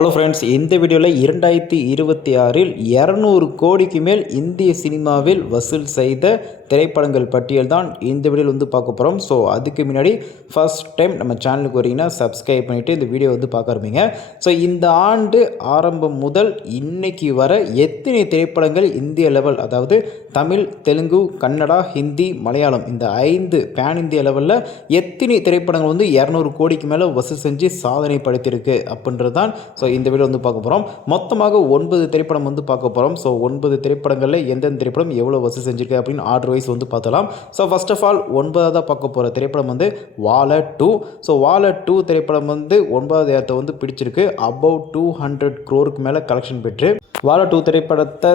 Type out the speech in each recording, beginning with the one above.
Hello friends, இந்த வீடியோவில் 2026இல் 200 கோடிக்கு மேல் இந்திய சினிமாவில் வசூல் செய்த திரைப்படங்கள் பட்டியல் தான் இந்த வீடியோவில் வந்து பார்க்க போகிறோம். ஸோ அதுக்கு முன்னாடி ஃபர்ஸ்ட் டைம் நம்ம சேனலுக்கு வரீங்கன்னா சப்ஸ்கிரைப் பண்ணிவிட்டு இந்த வீடியோ வந்து பார்க்க ஆரம்பிங்க. ஸோ இந்த ஆண்டு ஆரம்பம் முதல் இன்னைக்கு வர எத்தனை திரைப்படங்கள் இந்திய லெவல், அதாவது தமிழ், தெலுங்கு, கன்னடா, ஹிந்தி, மலையாளம், இந்த 5 பேன் இந்திய லெவலில் எத்தனை திரைப்படங்கள் வந்து 200 கோடிக்கு மேலே வசூல் செஞ்சு சாதனை படைத்திருக்கு அப்படின்றது தான் ஸோ இந்த வீடியோ வந்து பார்க்க போகிறோம். மொத்தமாக 9 திரைப்படம் வந்து பார்க்க போகிறோம். ஸோ 9 திரைப்படங்களில் எந்தெந்த திரைப்படம் எவ்வளோ வசூல் செஞ்சிருக்கு அப்படின்னு ஆர்டர் வைஸ் வந்து பார்த்தலாம். ஸோ ஃபர்ஸ்ட் ஆஃப் ஆல் 9ஆவதாக பார்க்க போகிற திரைப்படம் வந்து வாழை 2. ஸோ வாழை 2 திரைப்படம் வந்து 9வது இடத்தை வந்து பிடிச்சிருக்கு. அபவ் 200 crore மேலே கலெக்ஷன் பெற்று வாழை 2 திரைப்படத்தை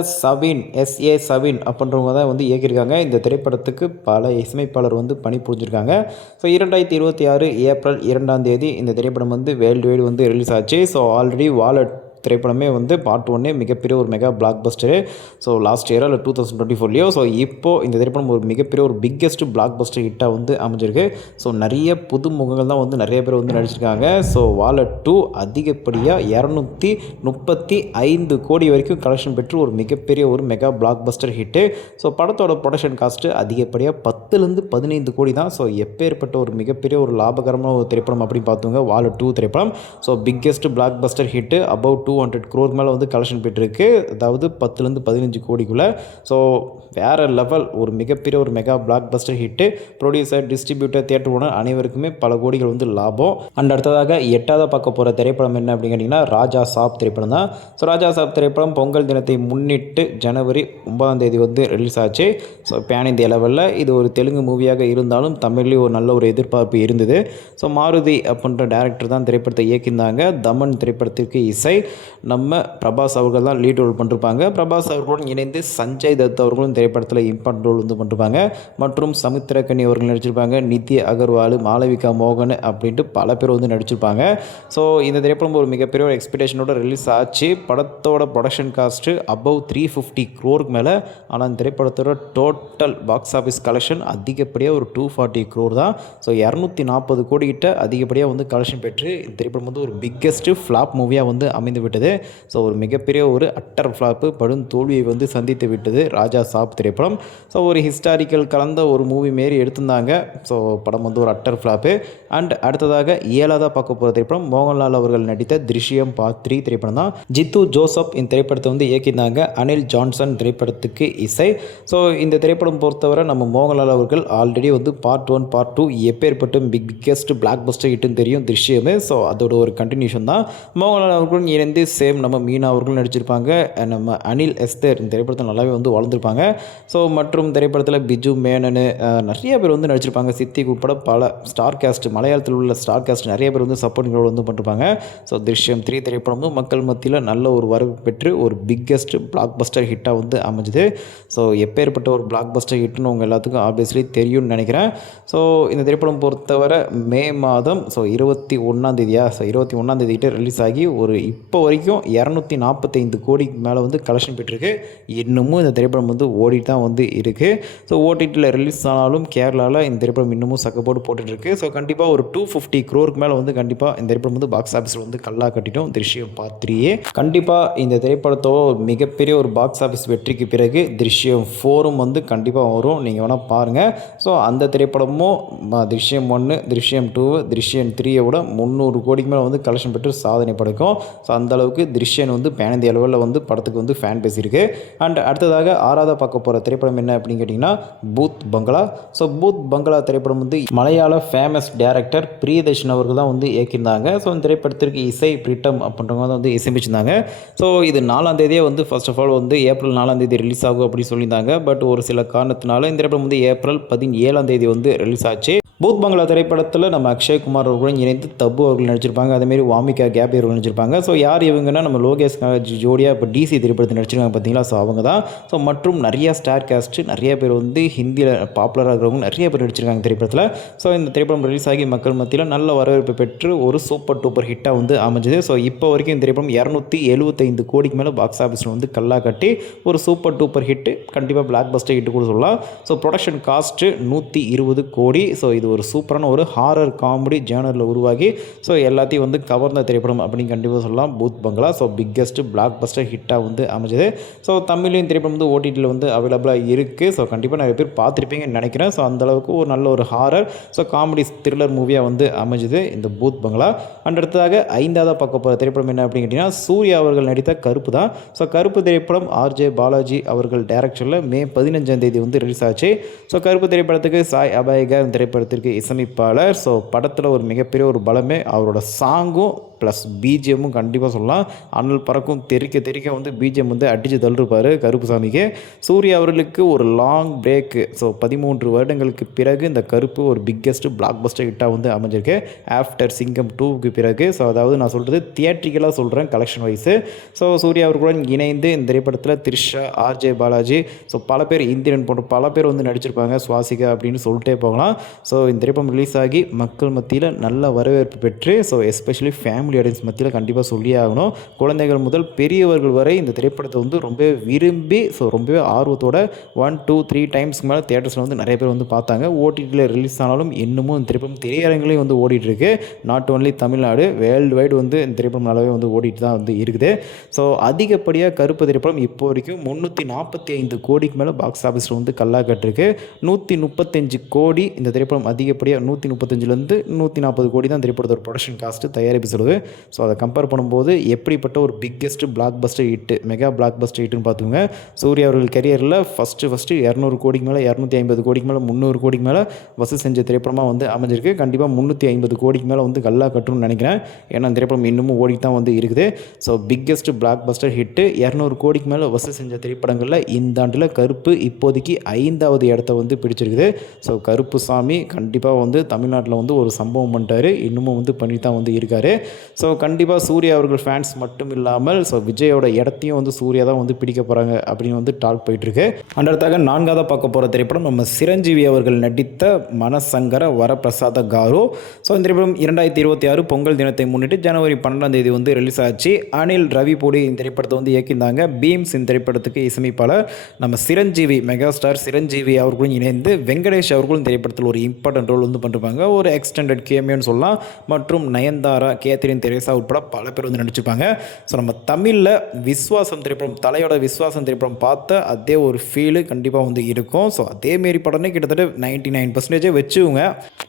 சவின் அப்படின்றவங்க தான் வந்து இயக்கியிருக்காங்க. இந்த திரைப்படத்துக்கு பல இசையமைப்பாளர் வந்து பணிபுரிஞ்சிருக்காங்க. ஸோ 2026 ஏப்ரல் 2ஆம் தேதி இந்த திரைப்படம் வந்து வேர்ல்டு வைடு வந்து ரிலீஸ் ஆச்சு. ஸோ ஆல்ரெடி வாழை திரைப்படமே வந்து பார்ட் 1 மிகப்பெரிய ஒரு mega blockbuster. So last இயராக இல்லை 2024 ஸோ இப்போது இந்த திரைப்படம் ஒரு மிகப்பெரிய ஒரு பிக்கெஸ்ட் பிளாக் பஸ்டர் ஹிட்டாக வந்து அமைஞ்சிருக்கு. ஸோ நிறைய புது முகங்கள் தான் வந்து நிறைய பேர் வந்து நடிச்சிருக்காங்க. ஸோ வாழை 2 அதிகப்படியாக 235 கோடி வரைக்கும் கலெக்ஷன் பெற்று ஒரு மிகப்பெரிய ஒரு mega blockbuster hit. So படத்தோட ப்ரொடக்ஷன் காஸ்ட்டு அதிகப்படியாக 10லேருந்து 15 கோடி தான். ஸோ எப்பேற்பட்ட ஒரு மிகப்பெரிய ஒரு லாபகரமான ஒரு திரைப்படம் அப்படின்னு பார்த்தவங்க வாழை 2 திரைப்படம். So biggest blockbuster hit above 200 crore மேலே வந்து கலெக்ஷன் பெற்றிருக்கு. அதாவது 10லேருந்து 15 கோடிக்குள்ளே. ஸோ வேறு லெவல் ஒரு மிகப்பெரிய ஒரு mega blockbuster hit. Producer, distributor, theatre owner அனைவருக்குமே பல கோடிகள் வந்து லாபம். அண்ட் அடுத்ததாக 8ஆவதாக பார்க்க போகிற திரைப்படம் என்ன அப்படின்னு கேட்டிங்கன்னா ராஜா சாப் திரைப்படம் தான். ஸோ ராஜா சாப் திரைப்படம் பொங்கல் தினத்தை முன்னிட்டு ஜனவரி 9ஆம் தேதி வந்து ரிலீஸ் ஆச்சு. ஸோ பேன் இந்திய லெவலில் இது ஒரு தெலுங்கு மூவியாக இருந்தாலும் தமிழ்லேயும் ஒரு நல்ல ஒரு எதிர்பார்ப்பு இருந்தது. ஸோ மாருதி அப்படின்ற டேரக்டர் தான் திரைப்படத்தை இயக்கியிருந்தாங்க. தமன் திரைப்படத்திற்கு இசை நம்ம பிரபாஸ் அவர்கள் தான் லீட் ரோல் பண்ணிருப்பாங்க. பிரபாஸ் அவர்களுடன் இணைந்து சஞ்சய் தத் அவர்களும் திரைப்படத்தில் இம்பார்ட்டன்ட் ரோல் வந்து பண்ணிருப்பாங்க. மற்றும் சமுத்திரக்கனி அவர்கள் நடிச்சிருப்பாங்க. நித்யா அகர்வால், மாளவிகா மோகன் அப்படின்ட்டு பல பேர் வந்து நடிச்சிருப்பாங்க. ஸோ இந்த திரைப்படம் ஒரு மிகப்பெரிய ஒரு எக்ஸ்பெக்டேஷனோட ரிலீஸ் ஆச்சு. படத்தோட ப்ரொடக்ஷன் காஸ்ட்டு அபவ் 350 crore மேலே. ஆனால் இந்த திரைப்படத்தோட டோட்டல் பாக்ஸ் ஆஃபீஸ் கலெக்ஷன் அதிகப்படியாக ஒரு 240 crore தான். ஸோ 240 கோடி கிட்ட அதிகப்படியாக வந்து கலெக்ஷன் பெற்று இந்த திரைப்படம் வந்து ஒரு பிக்கெஸ்ட் ஃப்ளாப் மூவியாக வந்து அமைந்து விட்டது. ஸோ ஒரு மிகப்பெரிய ஒரு அட்டர் ஃப்ளாப்பு, படும் தோல்வியை வந்து சந்தித்து விட்டது ராஜா சாப் திரைப்படம். ஸோ ஒரு ஹிஸ்டாரிக்கல் கலந்த ஒரு மூவி மாரி எடுத்திருந்தாங்க. ஸோ படம் வந்து ஒரு அட்டர் ஃப்ளாப்பு. அண்ட் அடுத்ததாக 7ஆவதாக பார்க்க போகிற திரைப்படம் மோகன்லால் அவர்கள் நடித்த திருஷ்யம் பார்ட் 3 திரைப்படம் தான். ஜித்து ஜோசப் இந்த திரைப்படத்தை வந்து இயக்கியிருந்தாங்க. அனில் ஜான்சன் திரைப்படத்துக்கு இசை. ஸோ இந்த திரைப்படம் பொறுத்தவரை நம்ம மோகன்லால் அவர்கள் ஆல்ரெடி வந்து பார்ட் 1 பார்ட் 2 எப்பேற்பட்ட பிக்கெஸ்ட் பிளாக் பஸ்டர் ஹிட்டுன்னு தெரியும் திருஷ்யமே. ஸோ அதோட ஒரு கண்டினியூஷன் தான். மோகன்லால் அவர்களும் இணைந்து சேம் நம்ம மீனா அவர்களும் நடிச்சிருப்பாங்க. நம்ம அனில் எஸ்தர் இந்த திரைப்படத்தில் நல்லாவே வந்து வளர்ந்துருப்பாங்க. ஸோ மற்றும் திரைப்படத்தில் பிஜு மேனன் நிறைய பேர் வந்து நடிச்சிருப்பாங்க. சித்திக் உட்பட பல ஸ்டார் கேஸ்ட், மலையாளத்தில் உள்ள ஸ்டார் கேஸ்ட் நிறைய பேர் வந்து சப்போர்ட்டிங் ரோல் வந்து பண்ணிருப்பாங்க. ஸோ திருஷ்யம் 3 திரைப்படமும் மக்கள் மத்தியில் நல்ல ஒரு வரவு பெற்று ஒரு பிக்கெஸ்ட் பிளாக் பஸ்டர் ஹிட்டாக வந்து அமைஞ்சுது. ஸோ எப்பேற்பட்ட ஒரு பிளாக் பஸ்டர் ஹிட்னு உங்கள் எல்லாத்துக்கும் ஆப்வியஸ்லி தெரியும்னு நினைக்கிறேன். ஸோ இந்த திரைப்படம் பொறுத்தவரை மே மாதம் 21ஆம் தேதியா, ஸோ 21ஆம் தேதிக்கிட்ட ரிலீஸ் ஆகி ஒரு இப்போ வரைக்கும் 245 கோடிக்கு மேலே வந்து கலெக்ஷன் பெற்றிருக்கு. இன்னமும் இந்த திரைப்படம் வந்து ஓடிட்டு தான் வந்து இருக்குது. ஸோ ஓடிடியில் ரிலீஸ் ஆனாலும் கேரளாவில் இந்த திரைப்படம் இன்னமும் சக்கப்போட்டு போட்டுட்ருக்கு. ஸோ கண்டிப்பாக ஒரு 250 crore மேலே வந்து கண்டிப்பாக இந்த திரைப்படம் வந்து பாக்ஸ் ஆஃபீஸில் வந்து கல்லா கட்டிட்டோம். திருஷ்யம் பார்ட் 3 கண்டிப்பாக இந்த திரைப்படத்தோட மிகப்பெரிய ஒரு பாக்ஸ் ஆஃபீஸ் வெற்றிக்கு பிறகு திருஷ்யம் 4 வந்து கண்டிப்பாக வரும். நீங்கள் வேணால் பாருங்கள். ஸோ அந்த திரைப்படமும் திருஷ்யம் 1, திருஷ்யம் 2, திருஷ்யம் 3 விட 300 கோடிக்கு மேலே வந்து கலெக்ஷன் பெற்று சாதனை படைக்கும். ஸோ அந்தளவுக்கு திருஷ்யன் வந்து பேன் இந்திய அளவில் வந்து படத்துக்கு வந்து ஃபேன் பேஸ் இருக்குது. அண்ட் அடுத்ததாக 6ஆவதாக பார்க்க போகிற திரைப்படம் என்ன அப்படின்னு கேட்டிங்கன்னா பூத் பங்களா. ஸோ பூத் பங்களா திரைப்படம் வந்து மலையாள ஃபேமஸ் டேரக்டர் பிரியதர்ஷன் அவர்கள் தான் வந்து இயக்கியிருந்தாங்க. ஸோ இந்த திரைப்படத்திற்கு இசை பிரிட்டம் அப்படின்றவங்க தான் வந்து இசையமைச்சிருந்தாங்க. ஸோ இது 4ஆம் தேதியே வந்து ஃபர்ஸ்ட் ஆஃப் ஆல் வந்து ஏப்ரல் 4ஆம் தேதி ரிலீஸ் ஆகும் அப்படின்னு சொல்லியிருந்தாங்க. பட் ஒரு சில காரணத்தினால இந்த திரைப்படம் வந்து ஏப்ரல் 17ஆம் தேதி வந்து ரிலீஸ் ஆச்சு. பூத் பங்களா திரைப்படத்தில் நம்ம அக்ஷய்குமார் அவர்களும் இணைந்து தப்பு அவர்கள் நடிச்சிருப்பாங்க. அதேமாரி வாமிகா கேபி அவர்கள் நடிச்சிருப்பாங்க. ஸோ யார் இவங்கன்னா நம்ம லோகேஷ் ஜோடியாக இப்போ டிசி திரைப்படத்தில் நடிச்சிருக்காங்க பார்த்தீங்களா. ஸோ அவங்க தான். ஸோ மற்றும் நிறையா ஸ்டார் கேஸ்ட்டு நிறைய பேர் வந்து ஹிந்தியில் பாப்புலராக இருக்கிறவங்க நிறைய பேர் நடிச்சிருக்காங்க திரைப்படத்தில். ஸோ இந்த திரைப்படம் ரிலீஸ் ஆகி மக்கள் மத்தியில் நல்ல வரவேற்பு பெற்று ஒரு சூப்பர் டூப்பர் ஹிட்டாக வந்து அமைஞ்சது. ஸோ இப்போ வரைக்கும் இந்த திரைப்படம் 275 கோடிக்கு மேலே பாக்ஸ் ஆஃபீஸில் வந்து கல்லா கட்டி ஒரு சூப்பர் டூப்பர் ஹிட்டு, கண்டிப்பாக பிளாக் பஸ்டர் ஹிட்டு கூட சொல்லலாம். ஸோ ப்ரொடக்ஷன் காஸ்ட்டு 120 கோடி. ஸோ இது ஒரு சூப்பரான ஒரு ஹாரர் காமெடி ஜேனரில் உருவாகி ஸோ எல்லாத்தையும் வந்து கவர்ந்த திரைப்படம் அப்படின்னு கண்டிப்பாக சொல்லலாம் பூத் பூத் பங்களா. ஸோ பிக்கெஸ்ட் பிளாக் பஸ்டர் ஹிட்டாக வந்து அமைஞ்சது. ஸோ தமிழ்லையும் திரைப்படம் வந்து ஓடிடியில் வந்து அவைலபிளாக இருக்குது. ஸோ கண்டிப்பாக நிறைய பேர் பார்த்துருப்பீங்கன்னு நினைக்கிறேன். ஸோ அந்தளவுக்கு ஒரு நல்ல ஒரு ஹாரர் காமெடி த்ரில்லர் மூவியாக வந்து அமைஞ்சது இந்த பூத் பங்களா. அடுத்ததாக 5ஆவதாக பார்க்க போகிற திரைப்படம் என்ன அப்படின்னு கேட்டிங்கன்னா, சூர்யா அவர்கள் நடித்த கருப்பு தான். ஸோ கருப்பு திரைப்படம் ஆர்ஜே பாலாஜி அவர்கள் டைரக்ஷனில் மே 15ஆம் தேதி வந்து ரிலீஸ் ஆச்சு. ஸோ கருப்பு திரைப்படத்துக்கு சாய் அபாயகர் திரைப்படத்திற்கு இசையமைப்பாளர். ஸோ படத்தில் ஒரு மிகப்பெரிய ஒரு பலமே அவரோட சாங்கும் ப்ளஸ் பிஜிஎம்மும் கண்டிப்பாக சொல்லலாம். அனல் பறக்கும் தெறிக்க தெறிக்க வந்து பிஜிஎம் வந்து அடித்து தள்ளிருப்பார் கருப்புசாமிக்கு. சூர்யா அவர்களுக்கு ஒரு லாங் பிரேக்கு. ஸோ 13 வருடங்களுக்கு பிறகு இந்த கருப்பு ஒரு பிக்கெஸ்ட் பிளாக் பஸ்டர் ஹிட்டாக வந்து அமைஞ்சிருக்கு ஆஃப்டர் சிங்கம் 2க்கு பிறகு. ஸோ அதாவது நான் சொல்கிறது தியேட்ரிக்கலாக சொல்கிறேன், கலெக்ஷன் வைஸு. ஸோ சூர்யா அவர்களுடன் இணைந்து இந்த திரைப்படத்தில் த்ரிஷா, ஆர்ஜே பாலாஜி, ஸோ பல பேர் இந்திரன் போன்ற பல பேர் வந்து நடிச்சிருப்பாங்க, சுவாசிகா அப்படின்னு சொல்லிட்டே போகலாம். ஸோ இந்த திரைப்படம் ரிலீஸ் ஆகி மக்கள் மத்தியில் நல்ல வரவேற்பு பெற்று, ஸோ எஸ்பெஷலி ஃபேமிலி ஆடியன்ஸ் மத்தியில் கண்டிப்பாக சொல்லியே ஆகணும். குழந்தைகள் முதல் பெரியவர்கள் வரை இந்த திரைப்படத்தை வந்து ரொம்ப விரும்பி, ஸோ ரொம்பவே ஆர்வத்தோட 1, 2, 3 டைம்ஸ்க்கு மேலே தியேட்டர்ஸில் வந்து நிறைய பேர் வந்து பார்த்தாங்க. ஓடிடியில் ரிலீஸ் ஆனாலும் இன்னமும் இந்த திரைப்படம் திரையரங்கிலையும் வந்து ஓடிட்டுருக்கு. Not only Tamil Nadu, worldwide வந்து இந்த திரைப்படம் நல்லாவே வந்து ஓடிட்டு தான் வந்து இருக்குது. ஸோ அதிகப்படியாக கருப்பு திரைப்படம் இப்போ வரைக்கும் 345 கோடிக்கு மேலே பாக்ஸ் ஆஃபீஸில் வந்து கல்லா கட்டிருக்கு. 135 கோடி இந்த திரைப்படம் அதிகப்படியாக 135லேருந்து 140 கோடி தான் திரைப்படத்தோட ப்ரொடக்ஷன் காஸ்ட்டு, தயாரிப்பு செலவு. ஸோ அதை கம்பேர் பண்ணும்போது எப்படிப்பட்ட ஒரு biggest blockbuster hit, mega blockbuster ஹிட்டுன்னு பார்த்துங்க. சூர்யா அவர்கள் கரியரில் ஃபஸ்ட்டு 200 கோடிக்கு மேலே, 250 கோடிக்கு மேலே, 300 கோடிக்கு மேலே வசூல் செஞ்ச திரைப்படமாக வந்து அமைஞ்சிருக்கு. கண்டிப்பாக 350 கோடிக்கு மேலே வந்து கல்லா கட்டும்னு நினைக்கிறேன். ஏன்னா திரைப்படம் இன்னமும் ஓடி தான் வந்து இருக்குது. So biggest blockbuster hit 200 கோடிக்கு மேலே வசூல் செஞ்ச திரைப்படங்களில் இந்த ஆண்டில் கருப்பு இப்போதைக்கு 5வது இடத்த வந்து பிடிச்சிருக்குது. ஸோ கருப்பு சாமி கண்டிப்பாக வந்து தமிழ்நாட்டில் வந்து ஒரு சம்பவம் பண்ணிட்டாரு, இன்னமும் வந்து பண்ணி தான் வந்து இருக்கார். ஸோ கண்டிப்பாக சூர்யா அவர்கள் ஃபேன்ஸ் மட்டும் இல்லாமல் ஸோ விஜயோட இடத்தையும் வந்து சூர்யா தான் வந்து பிடிக்க போகிறாங்க அப்படின்னு வந்து டாக் போயிட்டுருக்கு. அடுத்தாக 4ஆவதாக பார்க்க போகிற திரைப்படம் நம்ம சிரஞ்சீவி அவர்கள் நடித்த மனசங்கர வரப்பிரசாத காரு. ஸோ இந்த திரைப்படம் 2026 பொங்கல் தினத்தை முன்னிட்டு ஜனவரி 12ஆம் தேதி வந்து ரிலீஸ் ஆச்சு. அனில் ரவிபூடி இந்த திரைப்படத்தை வந்து இயக்கியிருந்தாங்க. பீம்ஸ் இந்த திரைப்படத்துக்கு இசையமைப்பாளர். நம்ம சிரஞ்சீவி மெகா ஸ்டார் சிரஞ்சீவி அவர்களும் இணைந்து வெங்கடேஷ் அவர்களும் இந்த திரைப்படத்தில் ஒரு இம்பார்ட்டன்ட் ரோல் வந்து பண்ணிருப்பாங்க. ஒரு எக்ஸ்டெண்டட் கேமியோன்னு சொல்லலாம். மற்றும் நயன்தாரா, கேத்ரின் தெரேசா உட்பட பல பேர் வந்து நடிச்சிருப்பாங்க. ஸோ நம்ம தமிழில் விஸ்வாசம் திரைப்படம், தலையோட விஸ்வாசம் திரைப்படம் பார்த்த அதே ஒரு ஃபீலு கண்டிப்பாக வந்து இருக்கும். ஸோ அதேமாரி படமே கிட்டத்தட்ட 99% வச்சுங்க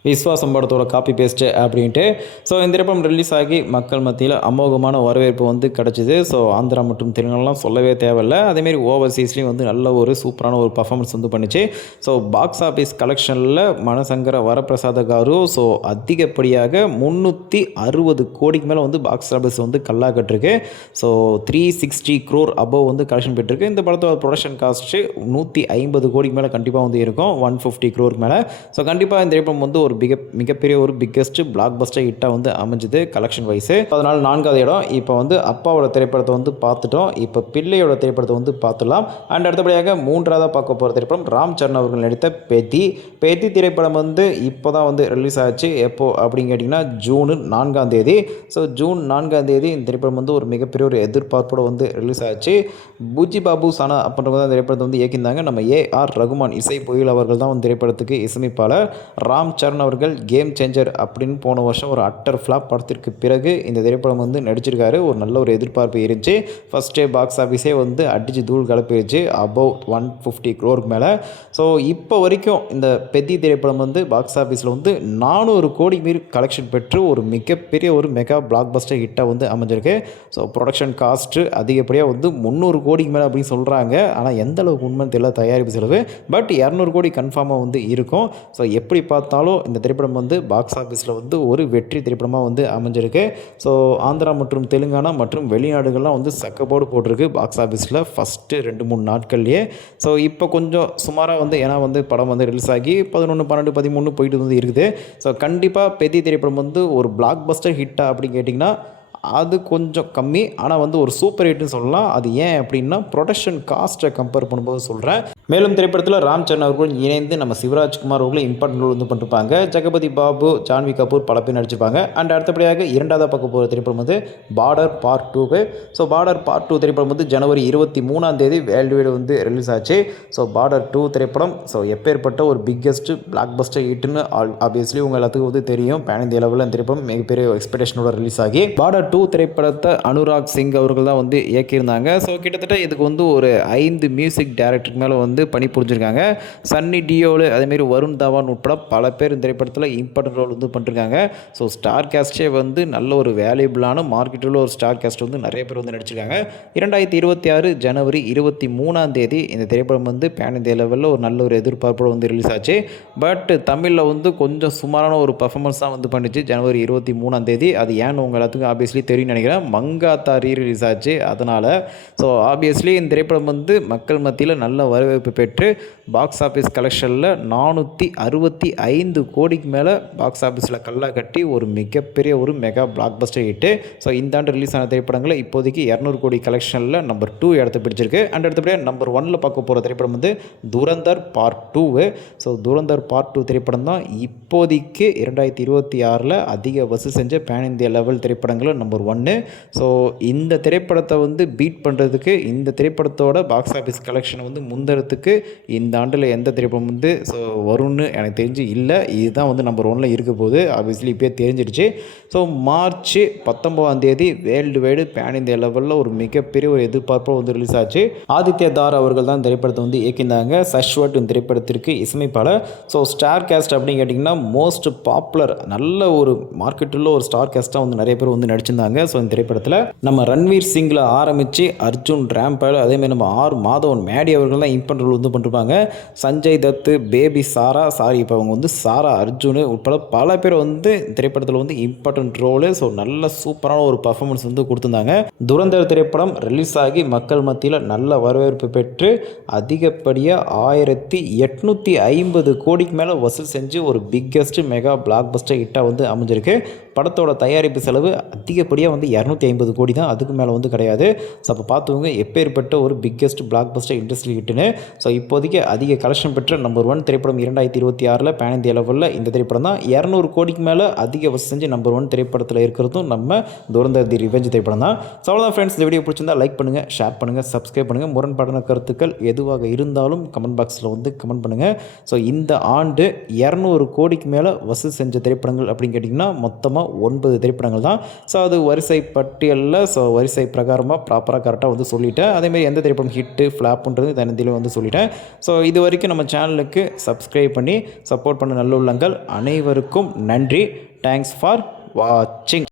விஸ்வாசம் படத்தோட காப்பி பேஸ்ட்டு அப்படின்ட்டு. ஸோ இந்த திரைப்படம் ரிலீஸ் ஆகி மக்கள் மத்தியில் அமோகமான வரவேற்பு வந்து கிடச்சிது. ஸோ ஆந்திரா மற்றும் தெலுங்குலாம் சொல்லவே தேவையில்லை. அதேமாரி ஓவர்சீஸ்லேயும் வந்து நல்ல ஒரு சூப்பரான ஒரு பர்ஃபார்மன்ஸ் வந்து பண்ணிச்சு. ஸோ பாக்ஸ் ஆஃபீஸ் கலெக்ஷனில் மனசங்கர வரப்பிரசாத காரு ஸோ அதிகப்படியாக 360 கோடிக்கு மேலே வந்து பாக்ஸ் ஆஃபீஸ் வந்து கல்லா கட்டிருக்கு. ஸோ 360 crore அபவ் வந்து கலெக்ஷன் பெற்றிருக்கு. இந்த படத்தோட ப்ரொடக்ஷன் காஸ்ட்டு 150 கோடிக்கு மேலே கண்டிப்பாக வந்து இருக்கும், 150 crore மேலே. ஸோ கண்டிப்பாக இந்த திரைப்படம் வந்து ஒரு மிகப்பெரிய ஒரு பிக்கெஸ்ட் பிளாக் பஸ்டர் ஹிட்டாக வந்து அமைஞ்சுது கலெக்ஷன் வைஸு. அதனால் 4வது இடம். இப்போ வந்து அப்பாவோட திரைப்படத்தை வந்து பார்த்துட்டோம், இப்போ பிள்ளையோட திரைப்படத்தை வந்து பார்த்துடலாம். அண்ட் அடுத்தபடியாக 3ஆவதாக பார்க்க போகிற திரைப்படம் ராம் சரண் அவர்கள் நடித்த பெதி. பெதி திரைப்படம் வந்து இப்போ தான் வந்து ரிலீஸ் ஆச்சு. எப்போ அப்படின்னு கேட்டிங்கன்னா ஜூன் 4ஆம் தேதி. ஸோ ஜூன் 4ஆம் தேதி இந்த திரைப்படம் வந்து ஒரு மிகப்பெரிய ஒரு எதிர்பார்ப்போடு வந்து ரிலீஸ் ஆச்சு. புஜி பாபு சானா அப்படின்றவங்க தான் திரைப்படத்தை வந்து இயக்கியிருந்தாங்க. நம்ம ஏஆர் ரகுமான் இசை புயல் அவர்கள் தான் வந்து திரைப்படத்துக்கு இசையமைப்பாளர். ராம் சரண் அவர்கள் கேம் சேஞ்சர் அப்படின்னு போன வருஷம் ஒரு அட்டர் ஃப்ளாப் படத்திற்கு பிறகு இந்த திரைப்படம் வந்து நடிச்சிருக்காரு. ஒரு நல்ல ஒரு எதிர்பார்ப்பு இருந்துச்சு. ஃபஸ்ட் டே பாக்ஸ் ஆஃபீஸே வந்து அடித்து தூள் கலப்பிடுச்சு அபவ் 150 crore மேலே. ஸோ இப்போ வரைக்கும் இந்த பெதி திரைப்படம் வந்து பாக்ஸ் ஆஃபீஸில் வந்து 400 கோடி மீறி கலெக்ஷன் பெற்று ஒரு மிகப்பெரிய ஒரு மெகா பிளாக் பஸ்டர் ஹிட்டாக வந்து அமைஞ்சிருக்கு. ஸோ ப்ரொடக்ஷன் காஸ்ட்டு அதிகப்படியாக வந்து 300 கோடிக்கு மேலே அப்படின்னு சொல்கிறாங்க. ஆனால் எந்த அளவுக்கு உண்மைன்னு தெரியல தயாரிப்பு செலவு. பட் 200 கோடி கன்ஃபார்மாக வந்து இருக்கும். ஸோ எப்படி பார்த்தாலும் இந்த திரைப்படம் வந்து பாக்ஸ் ஆஃபீஸில் வந்து ஒரு வெற்றி திரைப்படமாக வந்து அமைஞ்சிருக்கு. ஸோ ஆந்திரா மற்றும் தெலுங்கானா மற்றும் வெளிநாடுகள்லாம் வந்து சக்கப்போடு போட்டிருக்கு பாக்ஸ் ஆஃபீஸில் ஃபஸ்ட்டு 2-3 நாட்கள்லேயே. ஸோ இப்போ கொஞ்சம் சுமாராக வந்து ஏன்னா வந்து படம் வந்து ரிலீஸ் ஆகி 11, 12, 13 போயிட்டு வந்து இருக்குது. ஸோ கண்டிப்பாக பெரிய திரைப்படம் வந்து ஒரு பிளாக் பஸ்டர் ஹிட்டா அப்படின்னு கேட்டிங்கன்னா அது கொஞ்சம் கம்மி. ஆனால் வந்து ஒரு சூப்பர் ஹிட்னு சொல்லலாம். அது ஏன் அப்படின்னா ப்ரொடக்ஷன் காஸ்ட்டை கம்பேர் பண்ணும்போது சொல்கிறேன். மேலும் திரைப்படத்தில் ராம் சரண் அவர்கள் இணைந்து நம்ம சிவராஜ்குமார் அவர்களும் இம்பார்ட்டன்ட் ரோல் வந்து பண்ணிருப்பாங்க. ஜெகபதி பாபு, ஜான்வி கபூர் பல பேர் நடிச்சிருப்பாங்க. அண்ட் அடுத்தபடியாக இரண்டாவது பார்க்க போகிற திரைப்படம் வந்து border part 2. So border part 2 திரைப்படம் வந்து ஜனவரி 23ஆம் தேதி வேர்ல்டு வைடு வந்து ரிலீஸ் ஆச்சு. ஸோ பார்டர் 2 திரைப்படம் ஸோ எப்பேற்பட்ட ஒரு பிக்கெஸ்ட் பிளாக் பஸ்டர் ஹிட்னு ஆப்வியஸ்லி உங்கள் எல்லாத்துக்கும் வந்து தெரியும். பேன் இந்திய லெவலில் இந்த திரைப்படம் மிகப்பெரிய எக்ஸ்பெக்டேஷனோட ரிலீஸ் ஆகி பார்டர் 2 திரைப்படத்தை அனுராக் சிங் அவர்கள் தான் வந்து இயக்கியிருந்தாங்க. ஸோ கிட்டத்தட்ட இதுக்கு வந்து ஒரு 5 மியூசிக் டைரக்டருக்கு மேலே வந்து பணி புரிஞ்சிருக்காங்க. சன்னி டியோலு அதேமாரி வருண் தவான் உட்பட பல பேர் இந்த திரைப்படத்தில் இம்பார்ட்டன்ட் ரோல் வந்து பண்ணிருக்காங்க. ஸோ ஸ்டார் கேஸ்டே வந்து நல்ல ஒரு வேல்யூபிளான மார்க்கெட்டில் ஒரு ஸ்டார் கேஸ்ட் வந்து நிறைய பேர் வந்து நடிச்சிருக்காங்க. 2026 ஜனவரி 23ஆம் தேதி இந்த திரைப்படம் வந்து பேன் இந்தியா லெவலில் ஒரு நல்ல ஒரு எதிர்பார்ப்போடு வந்து ரிலீஸ் ஆச்சு. பட் தமிழில் வந்து கொஞ்சம் சுமாரான ஒரு பர்ஃபார்மன்ஸ் தான் வந்து பண்ணிச்சு ஜனவரி 23ஆம் தேதி. அது ஏன்னு உங்கள் எல்லாத்துக்கும் ஆப்வியஸ்லி தெரியும் நினைக்கிறேன். மங்காத்தா ரிலீஸ் ஆச்சு. அதனால் ஸோ ஆப்வியஸ்லி இந்த திரைப்படம் வந்து மக்கள் மத்தியில் நல்ல வரவேற்பு பெற்று பாக்ஸ் ஆஃபீஸ் கலெக்ஷனில் 465 கோடிக்கு மேலே பாக்ஸ் ஆஃபீஸில் கல்லா கட்டி ஒரு மிகப்பெரிய ஒரு mega blockbuster hit. So இந்த ஆண்டு ரிலீஸ் ஆன திரைப்படங்களில் இப்போதைக்கு 200 கோடி கலெக்ஷனில் நம்பர் 2 இடத்த பிடிச்சிருக்கு. அண்ட் அடுத்தபடியாக நம்பர் 1 பார்க்க போகிற திரைப்படம் வந்து Durandhar part 2. So Durandhar part 2 திரைப்படம் தான் இப்போதைக்கு 2026 அதிக வசூல் செஞ்ச பேன் இந்தியா லெவல் திரைப்படங்களில் நம்பர் 1. ஸோ இந்த திரைப்படத்தை வந்து பீட் பண்ணுறதுக்கு இந்த திரைப்படத்தோட பாக்ஸ் ஆஃபீஸ் கலெக்ஷனை வந்து முந்தறதுக்கு இந்த ஆண்டில் எந்த திரைப்படம் வந்து ஸோ வரும்னு எனக்கு தெரிஞ்சு இல்லை. இதுதான் வந்து நம்பர் 1 இருக்க போகுது. ஆப்வியஸ்லி இப்போயே தெரிஞ்சிடுச்சு. ஸோ மார்ச் 19ஆம் தேதி வேர்ல்டு வைடு பேன் இந்தியா லெவலில் ஒரு மிகப்பெரிய ஒரு எதிர்பார்ப்பு வந்து ரிலீஸ் ஆச்சு. ஆதித்ய தார் அவர்கள் தான் திரைப்படத்தை வந்து இயக்கியிருந்தாங்க. சஷ்வட் இந்த திரைப்படத்திற்கு இசையமைப்பாளர். ஸோ ஸ்டார் கேஸ்ட் அப்படின்னு கேட்டிங்கன்னா மோஸ்ட் பாப்புலர் நல்ல ஒரு மார்க்கெட்டில் ஒரு ஸ்டார் கேஸ்ட்டாக வந்து நிறைய பேர் வந்து நடிச்சிருந்தாங்க. ஸோ இந்த திரைப்படத்தில் நம்ம ரன்வீர் சிங்கில் ஆரம்பித்து அர்ஜுன் ராம்பால் அதேமாதிரி நம்ம ஆர் மாதவன் மேடி அவர்கள் தான் இம்பார்ட்டன்ட் ரோல் வந்து பண்ணிருப்பாங்க. சஞ்சய் தத்து, பேபி சாரா இப்போ அவங்க வந்து சாரா அர்ஜுன் உட்பட பல பேர் வந்து திரைப்படத்தில் வந்து இம்பார்ட்டன்ட் ரோலு. ஸோ நல்ல சூப்பரான ஒரு பர்ஃபார்மன்ஸ் வந்து கொடுத்துருந்தாங்க. துரந்தர் திரைப்படம் ரிலீஸ் ஆகி மக்கள் மத்தியில் நல்ல வரவேற்பு பெற்று அதிகப்படியாக 1850 கோடிக்கு மேலே வசூல் செஞ்சு ஒரு பிக்கெஸ்ட் மெகா பிளாக் பஸ்டர் ஹிட்டாக வந்து அமைஞ்சிருக்கு. படத்தோட தயாரிப்பு செலவு அதிகப்படியாக வந்து 250 கோடி தான், அதுக்கு மேலே வந்து கிடையாது. ஸோ அப்போ பார்த்துவங்க எப்பேற்பட்ட ஒரு பிக்கெஸ்ட் பிளாக் பஸ்டர் இண்டஸ்ட்ரி ஹிட்டுன்னு. ஸோ இப்போதைக்கு அதிக கலெக்ஷன் பெற்ற நம்பர் 1 திரைப்படம் 2026 பேன் இந்தியா லெவலில் இந்த திரைப்படம் தான். 200 கோடிக்கு மேலே அதிக வசூல் செஞ்சு நம்பர் 1 திரைப்படத்தில் இருக்கிறதும் நம்ம துரந்தர் தி ரிவெஞ்ச் திரைப்படம் தான். ஸோ அவ்வளோதான் ஃப்ரெண்ட்ஸ். இந்த வீடியோ பிடிச்சிருந்தா லைக் பண்ணுங்கள், ஷேர் பண்ணுங்கள், சப்ஸ்கிரைப் பண்ணுங்கள். முரண்பாடான கருத்துக்கள் எதுவாக இருந்தாலும் கமெண்ட் பாக்ஸில் வந்து கமெண்ட் பண்ணுங்கள். ஸோ இந்த ஆண்டு 200 கோடிக்கு மேலே வசூல் செஞ்ச திரைப்படங்கள் அப்படின்னு கேட்டிங்கன்னா மொத்தமாக 9 திரைப்படங்கள் தான். ஸோ அது வரிசை பட்டியலில் ஸோ வரிசை பிரகாரமாக ப்ராப்பராக கரெக்டாக வந்து சொல்லிட்டேன். அதேமாதிரி எந்த திரைப்படம் ஹிட்டு ஃப்ளாப்புன்றது தனித்திலும் வந்து சொல்லிட்டேன். ஸோ இது வரைக்கும் நம்ம சேனலுக்கு சப்ஸ்கிரைப் பண்ணி சப்போர்ட் பண்ண நல்ல உள்ளங்கள் அனைவருக்கும் நன்றி. தேங்க்ஸ் ஃபார் வாட்சிங்.